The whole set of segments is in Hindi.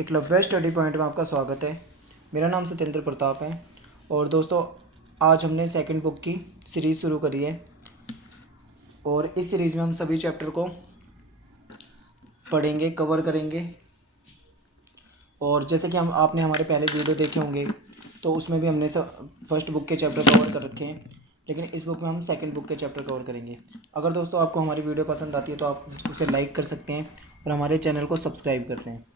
एकलव्य स्टडी पॉइंट में आपका स्वागत है। मेरा नाम सत्येंद्र प्रताप है और दोस्तों आज हमने सेकंड बुक की सीरीज़ शुरू करी है और इस सीरीज़ में हम सभी चैप्टर को पढ़ेंगे, कवर करेंगे। और जैसे कि हम आपने हमारे पहले वीडियो देखे होंगे तो उसमें भी हमने फर्स्ट बुक के चैप्टर कवर कर रखे हैं, लेकिन इस बुक में हम सेकंड बुक के चैप्टर कवर करेंगे। अगर दोस्तों आपको हमारी वीडियो पसंद आती है तो आप उसे लाइक कर सकते हैं और हमारे चैनल को सब्सक्राइब करते हैं,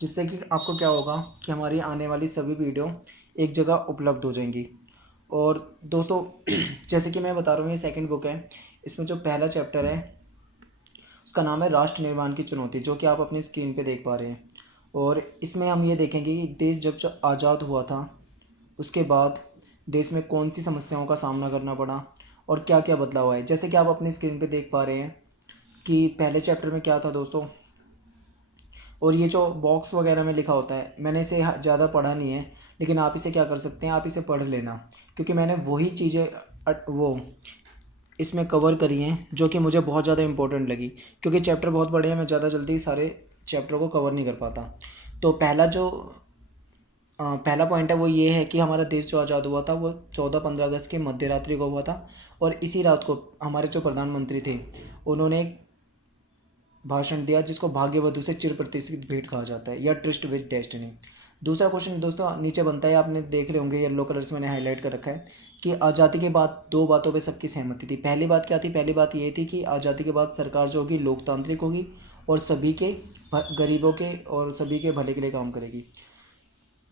जिससे कि आपको क्या होगा कि हमारी आने वाली सभी वीडियो एक जगह उपलब्ध हो जाएंगी। और दोस्तों जैसे कि मैं बता रहा हूँ, ये सेकंड बुक है। इसमें जो पहला चैप्टर है उसका नाम है राष्ट्र निर्माण की चुनौती, जो कि आप अपनी स्क्रीन पे देख पा रहे हैं। और इसमें हम ये देखेंगे कि देश जब आज़ाद हुआ था उसके बाद देश में कौन सी समस्याओं का सामना करना पड़ा और क्या क्या बदलाव आए। जैसे कि आप अपनी स्क्रीन पे देख पा रहे हैं कि पहले चैप्टर में क्या था दोस्तों, और ये जो बॉक्स वगैरह में लिखा होता है मैंने इसे ज़्यादा पढ़ा नहीं है, लेकिन आप इसे क्या कर सकते हैं, आप इसे पढ़ लेना, क्योंकि मैंने वही चीज़ें वो इसमें कवर करी हैं जो कि मुझे बहुत ज़्यादा इंपॉर्टेंट लगी। क्योंकि चैप्टर बहुत बड़े हैं, मैं ज़्यादा जल्दी सारे चैप्टर को कवर नहीं कर पाता। तो पहला पॉइंट है वो ये है कि हमारा देश जो आज़ाद हुआ था वो 14-15 अगस्त के मध्य रात्रि को हुआ था। और इसी रात को हमारे जो प्रधानमंत्री थे उन्होंने एक भाषण दिया जिसको भाग्यवधु से चिर प्रतिष्ठित भेंट कहा जाता है, या ट्रिस्ट विद डेस्टिनी। दूसरा क्वेश्चन दोस्तों नीचे बनता है, आपने देख रहे होंगे येलो कलर से मैंने हाईलाइट कर रखा है कि आज़ादी के बाद दो बातों पे सबकी सहमति थी। पहली बात क्या थी? पहली बात ये थी कि आज़ादी के बाद सरकार जो होगी लोकतांत्रिक होगी और सभी के गरीबों के और सभी के भले के लिए काम करेगी।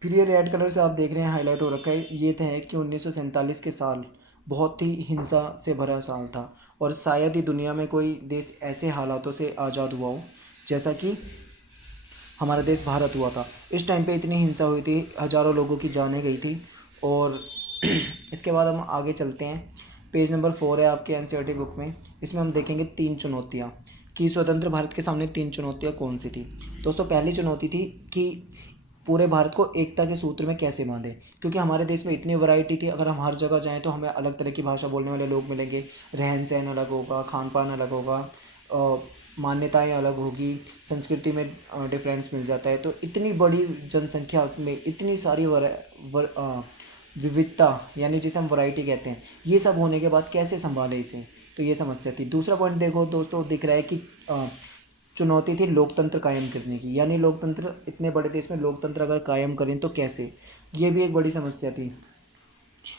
फिर ये रेड कलर से आप देख रहे हैं हाईलाइट हो रखा है, ये तो है कि 1947 के साल बहुत ही हिंसा से भरा साल था और शायद ही दुनिया में कोई देश ऐसे हालातों से आज़ाद हुआ हो जैसा कि हमारा देश भारत हुआ था। इस टाइम पे इतनी हिंसा हुई थी, हज़ारों लोगों की जानें गई थी। और इसके बाद हम आगे चलते हैं, पेज नंबर 4 है आपके एनसीईआरटी बुक में। इसमें हम देखेंगे 3 चुनौतियाँ कि स्वतंत्र भारत के सामने 3 चुनौतियाँ कौन सी थी। दोस्तों पहली चुनौती थी कि पूरे भारत को एकता के सूत्र में कैसे बांधें, क्योंकि हमारे देश में इतनी वैरायटी थी। अगर हम हर जगह जाएं तो हमें अलग तरह की भाषा बोलने वाले लोग मिलेंगे, रहन सहन अलग होगा, खान पान अलग होगा, मान्यताएं अलग होगी, संस्कृति में डिफरेंस मिल जाता है। तो इतनी बड़ी जनसंख्या में इतनी सारी विविधता, यानी जिसे हम वैरायटी कहते हैं, ये सब होने के बाद कैसे संभालें इसे, तो ये समस्या थी। दूसरा पॉइंट देखो दोस्तों, दिख रहा है कि चुनौती थी लोकतंत्र कायम करने की, यानी लोकतंत्र, इतने बड़े देश में लोकतंत्र अगर कायम करें तो कैसे, ये भी एक बड़ी समस्या थी।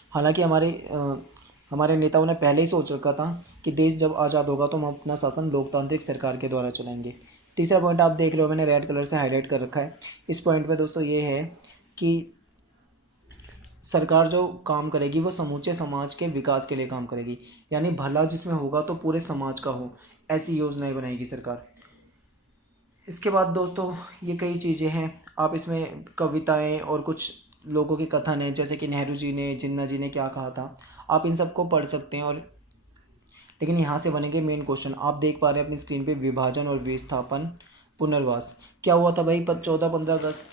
हालांकि हमारे नेताओं ने पहले ही सोच रखा था कि देश जब आज़ाद होगा तो हम अपना शासन लोकतांत्रिक सरकार के द्वारा चलाएंगे। तीसरा पॉइंट आप देख रहे हो, मैंने रेड कलर से हाईलाइट कर रखा है। इस पॉइंट पे दोस्तों ये है कि सरकार जो काम करेगी वो समूचे समाज के विकास के लिए काम करेगी, यानी भला जिसमें होगा तो पूरे समाज का हो, ऐसी योजनाएं बनाएगी सरकार। इसके बाद दोस्तों ये कई चीज़ें हैं, आप इसमें कविताएं और कुछ लोगों के कथन हैं, जैसे कि नेहरू जी ने, जिन्ना जी ने क्या कहा था, आप इन सबको पढ़ सकते हैं। और लेकिन यहाँ से बनेंगे मेन क्वेश्चन। आप देख पा रहे हैं अपनी स्क्रीन पे विभाजन और विस्थापन पुनर्वास। क्या हुआ था भाई 14-15 अगस्त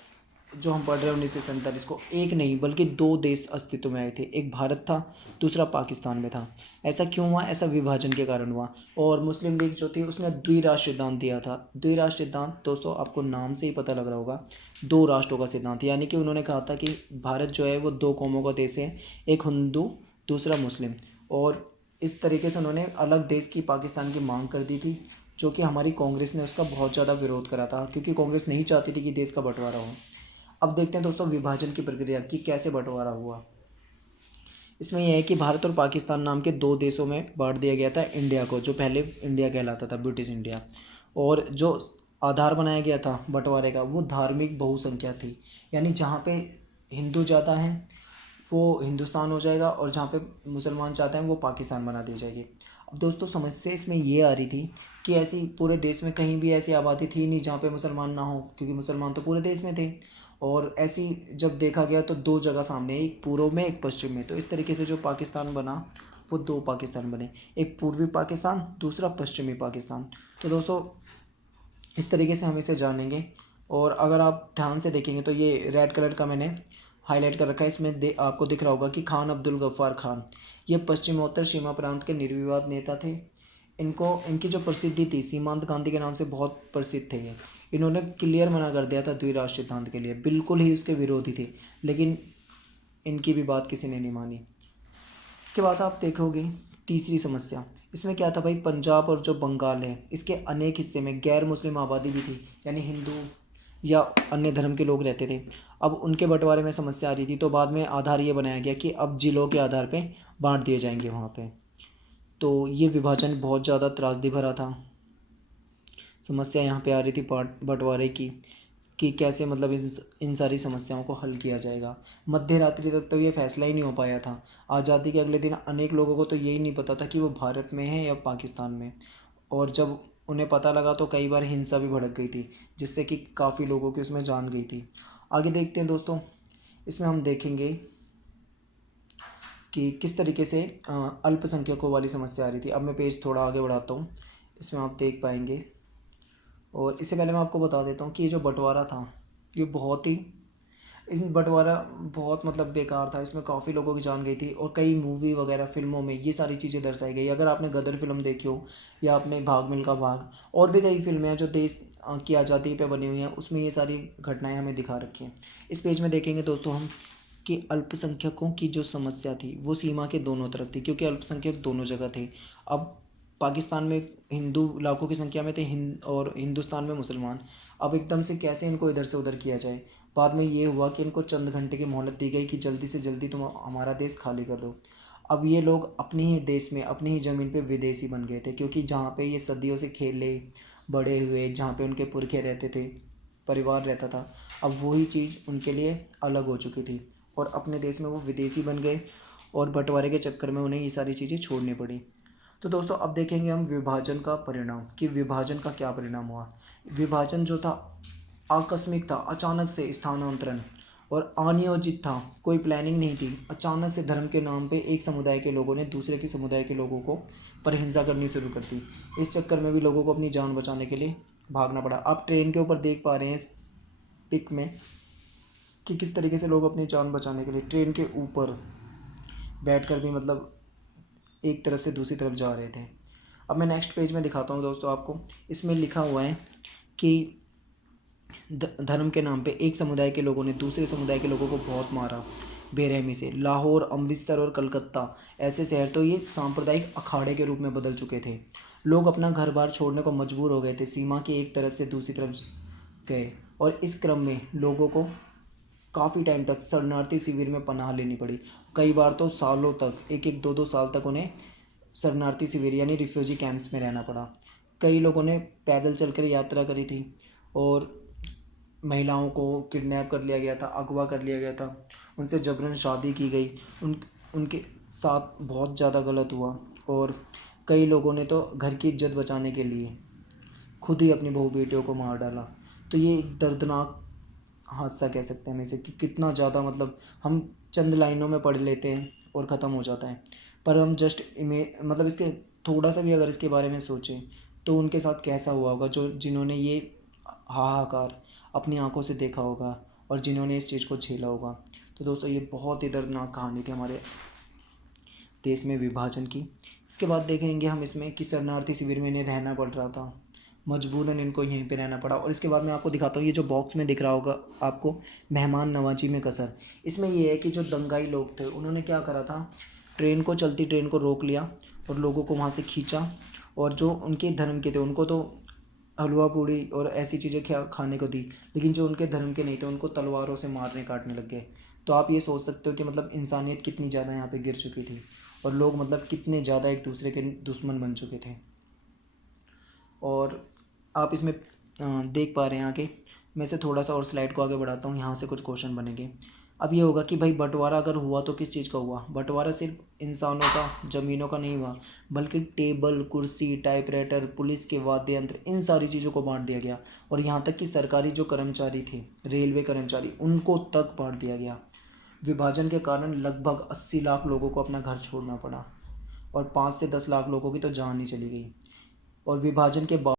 जो हम पढ़ रहे हैं 1947 को, एक नहीं बल्कि 2 देश अस्तित्व में आए थे, एक भारत था, दूसरा पाकिस्तान में था। ऐसा क्यों हुआ? ऐसा विभाजन के कारण हुआ। और मुस्लिम लीग जो थी उसने द्विराष्ट्र सिद्धांत दिया था। द्विराष्ट्र सिद्धांत दोस्तों आपको नाम से ही पता लग रहा होगा, 2 राष्ट्रों का सिद्धांत, यानी कि उन्होंने कहा था कि भारत जो है वो 2 कौमों का देश है, एक हिंदू दूसरा मुस्लिम। और इस तरीके से उन्होंने अलग देश की पाकिस्तान की मांग कर दी थी, जो कि हमारी कांग्रेस ने उसका बहुत ज़्यादा विरोध करा था, क्योंकि कांग्रेस नहीं चाहती थी कि देश का बंटवारा हो। अब देखते हैं दोस्तों विभाजन की प्रक्रिया कि कैसे बंटवारा हुआ। इसमें यह है कि भारत और पाकिस्तान नाम के 2 देशों में बांट दिया गया था इंडिया को, जो पहले इंडिया कहलाता था, ब्रिटिश इंडिया। और जो आधार बनाया गया था बंटवारे का वो धार्मिक बहुसंख्या थी, यानी जहाँ पे हिंदू ज़्यादा हैं वो हिंदुस्तान हो जाएगा और जहाँ पे मुसलमान चाहते हैं वो पाकिस्तान बना दी जाएगी। अब दोस्तों समस्या इसमें ये आ रही थी कि ऐसी पूरे देश में कहीं भी ऐसी आबादी थी नहीं जहाँ पे मुसलमान ना हो, क्योंकि मुसलमान तो पूरे देश में थे। और ऐसी जब देखा गया तो 2 जगह सामने, एक पूर्व में एक पश्चिम में। तो इस तरीके से जो पाकिस्तान बना वो 2 पाकिस्तान बने, एक पूर्वी पाकिस्तान, दूसरा पश्चिमी पाकिस्तान। तो दोस्तों इस तरीके से हम इसे जानेंगे। और अगर आप ध्यान से देखेंगे तो ये रेड कलर का मैंने हाईलाइट कर रखा है, इसमें आपको दिख रहा होगा कि खान अब्दुल गफ्फार खान, ये पश्चिमोत्तर सीमा प्रांत के निर्विवाद नेता थे। इनको इनकी जो प्रसिद्धि थी, सीमांत गांधी के नाम से बहुत प्रसिद्ध थे ये। इन्होंने क्लियर मना कर दिया था द्विराष्ट्र सिद्धांत के लिए, बिल्कुल ही उसके विरोधी थे, लेकिन इनकी भी बात किसी ने नहीं मानी। इसके बाद आप देखोगे तीसरी समस्या, इसमें क्या था भाई, पंजाब और जो बंगाल है इसके अनेक हिस्से में गैर मुस्लिम आबादी भी थी, यानी हिंदू या अन्य धर्म के लोग रहते थे। अब उनके बंटवारे में समस्या आ रही थी, तो बाद में आधार ये बनाया गया कि अब जिलों के आधार पे बांट दिए जाएंगे वहाँ पे। तो ये विभाजन बहुत ज़्यादा त्रासदी भरा था। समस्या यहाँ पे आ रही थी बंटवारे की, कि कैसे मतलब इन सारी समस्याओं को हल किया जाएगा। मध्य रात्रि तक तो ये फैसला ही नहीं हो पाया था। आज़ादी के अगले दिन अनेक लोगों को तो यही नहीं पता था कि वो भारत में है या पाकिस्तान में, और जब उन्हें पता लगा तो कई बार हिंसा भी भड़क गई थी, जिससे कि काफ़ी लोगों की उसमें जान गई थी। आगे देखते हैं दोस्तों, इसमें हम देखेंगे कि किस तरीके से अल्पसंख्यकों वाली समस्या आ रही थी। अब मैं पेज थोड़ा आगे बढ़ाता हूँ, इसमें आप देख पाएंगे। और इससे पहले मैं आपको बता देता हूँ कि ये जो बंटवारा था ये बहुत ही इस बंटवारा बहुत मतलब बेकार था। इसमें काफ़ी लोगों की जान गई थी, और कई मूवी वगैरह फिल्मों में ये सारी चीज़ें दर्शाई गई। अगर आपने गदर फिल्म देखी हो, या आपने भाग मिल्खा भाग, और भी कई फिल्में हैं जो देश की आज़ादी पे बनी हुई हैं, उसमें ये सारी घटनाएं हमें दिखा रखी हैं। इस पेज में देखेंगे दोस्तों हम कि अल्पसंख्यकों की जो समस्या थी वो सीमा के दोनों तरफ थी, क्योंकि अल्पसंख्यक दोनों जगह थे। अब पाकिस्तान में हिंदू लाखों की संख्या में थे, और हिंदुस्तान में मुसलमान। अब एकदम से कैसे इनको इधर से उधर किया जाए। बाद में ये हुआ कि इनको चंद घंटे की मोहलत दी गई कि जल्दी से जल्दी तुम हमारा देश खाली कर दो। अब ये लोग अपने ही देश में, अपनी ही ज़मीन पे विदेशी बन गए थे, क्योंकि जहाँ पे ये सदियों से खेले बड़े हुए, जहाँ पे उनके पुरखे रहते थे, परिवार रहता था, अब वही चीज़ उनके लिए अलग हो चुकी थी, और अपने देश में वो विदेशी बन गए, और बंटवारे के चक्कर में उन्हें ये सारी चीज़ें छोड़नी पड़ी। तो दोस्तों अब देखेंगे हम विभाजन का परिणाम, कि विभाजन का क्या परिणाम हुआ। विभाजन जो था आकस्मिक था, अचानक से स्थानांतरण, और अनियोजित था, कोई प्लानिंग नहीं थी। अचानक से धर्म के नाम पे एक समुदाय के लोगों ने दूसरे के समुदाय के लोगों को पर हिंसा करनी शुरू कर दी। इस चक्कर में भी लोगों को अपनी जान बचाने के लिए भागना पड़ा। आप ट्रेन के ऊपर देख पा रहे हैं इस पिक में कि किस तरीके से लोग अपनी जान बचाने के लिए ट्रेन के ऊपर बैठकर भी मतलब एक तरफ से दूसरी तरफ जा रहे थे। अब मैं नेक्स्ट पेज में दिखाता हूँ दोस्तों आपको। इसमें लिखा हुआ है कि धर्म के नाम पे एक समुदाय के लोगों ने दूसरे समुदाय के लोगों को बहुत मारा बेरहमी से। लाहौर, अमृतसर और कलकत्ता ऐसे शहर तो ये सांप्रदायिक अखाड़े के रूप में बदल चुके थे। लोग अपना घर बार छोड़ने को मजबूर हो गए थे, सीमा की एक तरफ से दूसरी तरफ गए, और इस क्रम में लोगों को काफ़ी टाइम तक शरणार्थी शिविर में पनाह लेनी पड़ी। कई बार तो सालों तक, एक एक दो दो साल तक उन्हें शरणार्थी शिविर यानी रिफ्यूजी कैंप्स में रहना पड़ा। कई लोगों ने पैदल चलकर यात्रा करी थी, और महिलाओं को किडनैप कर लिया गया था, अगवा कर लिया गया था, उनसे जबरन शादी की गई, उनके साथ बहुत ज़्यादा गलत हुआ। और कई लोगों ने तो घर की इज्जत बचाने के लिए खुद ही अपनी बहू बेटियों को मार डाला। तो ये एक दर्दनाक हादसा कह सकते हैं हम इसे, कि कितना ज़्यादा मतलब हम चंद लाइनों में पढ़ लेते हैं और ख़त्म हो जाता है, पर हम जस्ट मतलब इसके थोड़ा सा भी अगर इसके बारे में सोचें तो उनके साथ कैसा हुआ होगा, जो जिन्होंने ये हाहाकार अपनी आंखों से देखा होगा और जिन्होंने इस चीज़ को झेला होगा। तो दोस्तों ये बहुत ही दर्दनाक कहानी थी हमारे देश में विभाजन की। इसके बाद देखेंगे हम इसमें कि शरणार्थी शिविर में इन्हें रहना पड़ रहा था, मजबूरन इनको यहीं पे रहना पड़ा। और इसके बाद मैं आपको दिखाता हूँ, ये जो बॉक्स में दिख रहा होगा आपको, मेहमान नवाजी में कसर। इसमें ये है कि जो दंगाई लोग थे उन्होंने क्या करा था, ट्रेन को, चलती ट्रेन को रोक लिया और लोगों को वहाँ से खींचा, और जो उनके धर्म के थे उनको तो हलवा पूड़ी और ऐसी चीज़ें खाने को दी, लेकिन जो उनके धर्म के नहीं थे उनको तलवारों से मारने काटने लग गए। तो आप ये सोच सकते हो कि मतलब इंसानियत कितनी ज़्यादा यहाँ पे गिर चुकी थी, और लोग मतलब कितने ज़्यादा एक दूसरे के दुश्मन बन चुके थे। और आप इसमें देख पा रहे हैं आगे, मैं से थोड़ा सा और स्लाइड को आगे बढ़ाता हूँ, यहाँ से कुछ क्वेश्चन बनेंगे। अब ये होगा कि भाई बंटवारा अगर हुआ तो किस चीज़ का हुआ। बंटवारा सिर्फ इंसानों का, ज़मीनों का नहीं हुआ, बल्कि टेबल, कुर्सी, टाइपराइटर, पुलिस के वाद्य यंत्र, इन सारी चीज़ों को बांट दिया गया। और यहाँ तक कि सरकारी जो कर्मचारी थे, रेलवे कर्मचारी, उनको तक बांट दिया गया। विभाजन के कारण लगभग 80 लाख लोगों को अपना घर छोड़ना पड़ा, और 5 से 10 लाख लोगों की तो जान ही चली गई। और विभाजन के बाद